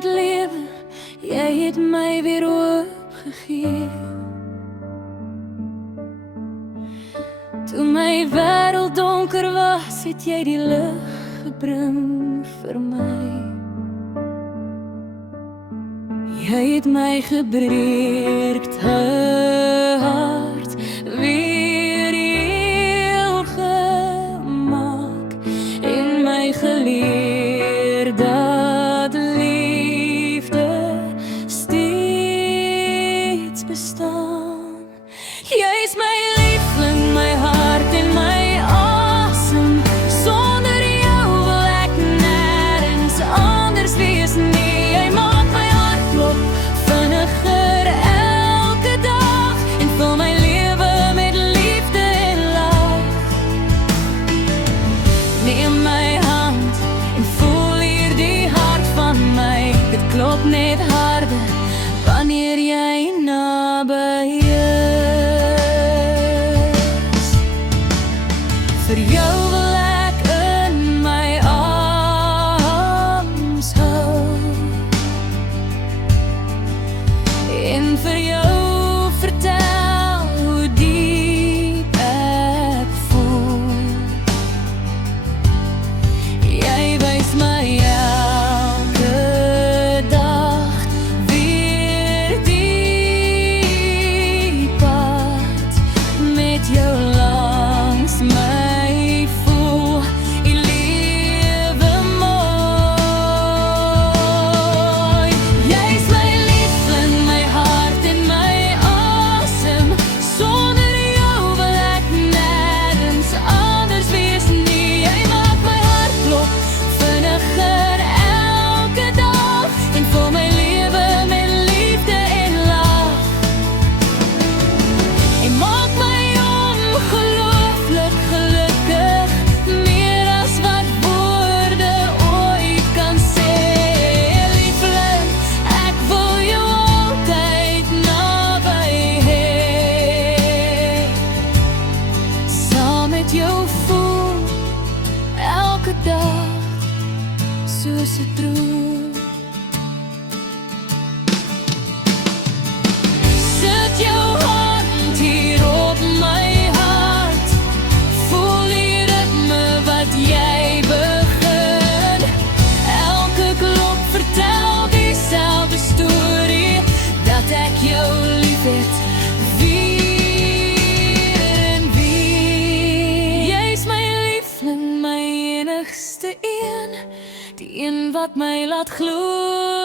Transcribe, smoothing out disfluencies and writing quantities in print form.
laat lewe, jy het my weer hoop gegee. Toe my wêreld donker was, het jy die lig gebring vir my. Jy het my gebreekte hart weer heel gemaak en my geleer dat liefde steeds bestaan. Jy is my liefling, my hart en my asem. Sonder jou wil ek nêrens anders wees nie. Jy maak my hart klop vinniger elke dag en vul my lewe met liefde en lag. Neem my hand en voel hier die hart van my. Dit klop net harder wanneer jy naby is. Vir jou wil ek in my arms hou en vir jou vertel hoe diep ek voel. Jy wys my elke dag weer die pad met jou langs my voel. Die lewe mooi. Jy is my liefling, my hart en my asem. Sonder jou wil ek nêrens anders wees nie. Jy maak my hart klop vinniger elke dag en vul my lewe met liefde en lag. En maak my ongelooflik gelukkig, meer as wat woorde ooit kan sê. Liefling, ek wil jou altyd naby hê. Saam met jou voel elke dag soos 'n droom. Sit jou hand hier op my hart. Voel die ritme wat jy begin. Elke klop vertel dieselfde storie, dat ek jou lief het weer en weer. Jy is my liefling, my enigste een, die een wat my laat glo